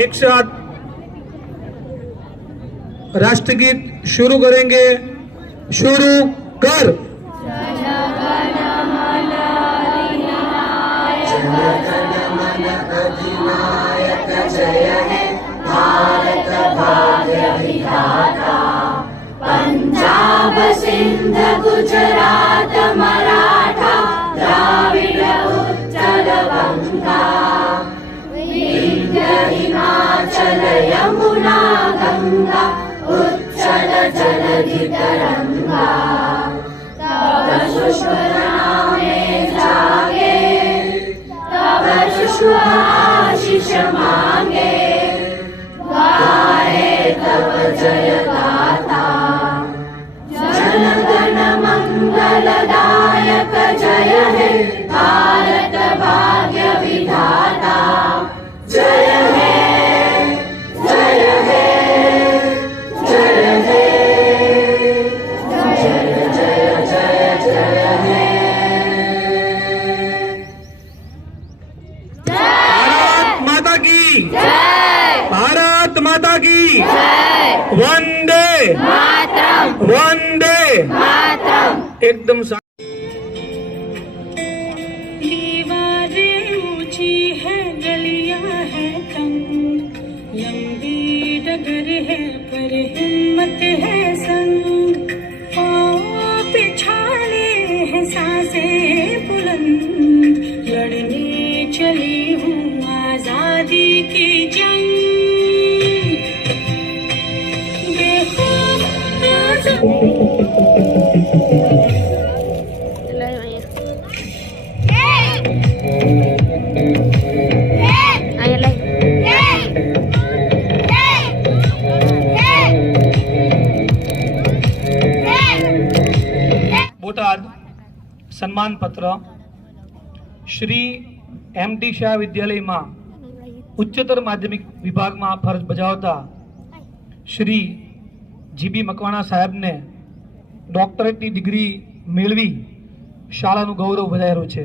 एक साथ राष्ट्रगीत शुरू करेंगे। शुरू कर। जय है भारत भाग्य विधाता, पंजाब सिंध गुजरात मराठा द्राविड़ उत्कल बंगा, विंध्य हिमाचल यमुना गंगा उच्चल जलधि तरंगा, तब शुष्क नामे जागे, तब शुष्क आशीष मांगे, गाए तब जय गाथा, जन गण मंगलदायक जय है भारत भाग्य विधाता, जय है जय है जय है जय जय जय जय है। भारत माता की जय, भारत माता की जय, वंदे मातरम, वंदे मातरम। एकदम दीवारें ऊंची है, गलियां है तंग, लंबी डगर है पर हिम्मत है संग, पाँव पिछाड़े हैं सांसें बुलंद, लड़ने चली हूँ आजादी की जंग, बेखौफ बोटाद सम्मान पत्र श्री एमडी शाह विद्यालय में उच्चतर माध्यमिक विभाग में फरज बजावता श्री जीबी मकवाणा साहेब ने डॉक्टरेट की डिग्री मेळवी शाळाનું गौरव વધાર્યું છે।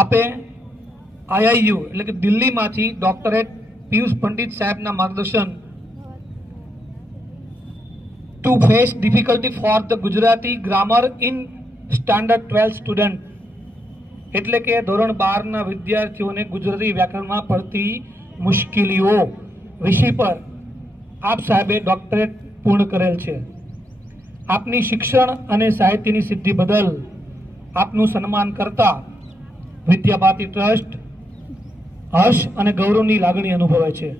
आपे आईआईयू એટલે કે દિલ્હીમાંથી ડોક્ટરેટ પિયુષ પંડિત સાહેબના માર્ગદર્શન to face difficulty for the Gujarati grammar in standard 12 student એટલે કે ધોરણ 12 ના વિદ્યાર્થીઓને ગુજરાતી વ્યાકરણમાં પડતી મુશ્કેલીઓ વિષય પર આપ સાહેબે ડોક્ટરેટ પૂર્ણ કરેલ છે। આપની શિક્ષણ અને સાહિત્યની સિદ્ધિ બદલ આપનું સન્માન કરતા વિદ્યાભારતી ટ્રસ્ટ હર્ષ અને ગૌરવની લાગણી અનુભવે છે।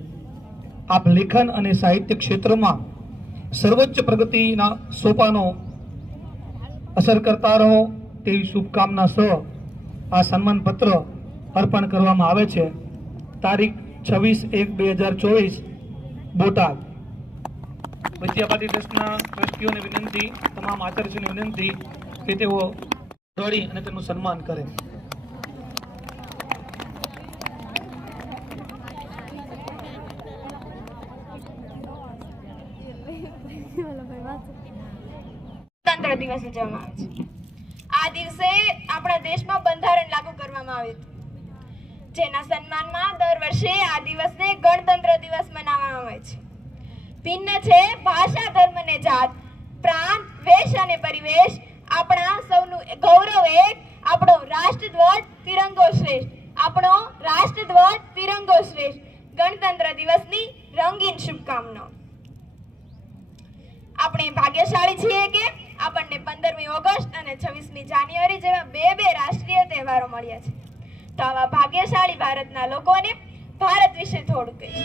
આપ લેખન અને સાહિત્ય ક્ષેત્રમાં सर्वोच्च प्रगति सोपानो असर करता रहो तेवी शुभकामना सह आ सम्मान पत्र अर्पण करवामां आवे छे। तारीख 26/1/2024 बोटाद। विद्याभारती ट्रस्टना ट्रस्टीओने विनंती, तमाम आचार्यश्रीने विनंती के तेओ दौड़ी अने तेनुं सन्मान करे। ગણતંત્ર દિવસ ઉજવવામાં આવે છે। આ દિવસે આપણા દેશમાં બંધારણ લાગુ કરવામાં આવ્યું હતું, જેના સન્માનમાં દર વર્ષે આ દિવસને ગણતંત્ર દિવસ મનાવવામાં આવે છે। ભિન્ન છે ભાષા, ધર્મ ને જાત, પ્રાંત, વેશ અને પરિવેશ, આપણા સૌનું ગૌરવ એક, આપણો રાષ્ટ્રધ્વજ તિરંગો શ્રેષ્ઠ, આપણો રાષ્ટ્રધ્વજ તિરંગો શ્રેષ્ઠ। ગણતંત્ર દિવસની રંગીન શુભકામનાઓ। આપણે ભાગ્યશાળી છીએ કે આપણને 15મી ઓગસ્ટ અને 26મી જાન્યુઆરી જેવા બે રાષ્ટ્રીય તહેવારો મળ્યા છે। તો આવા ભાગ્યશાળી ભારતના લોકોને ભારત વિશે થોડું કહીશ।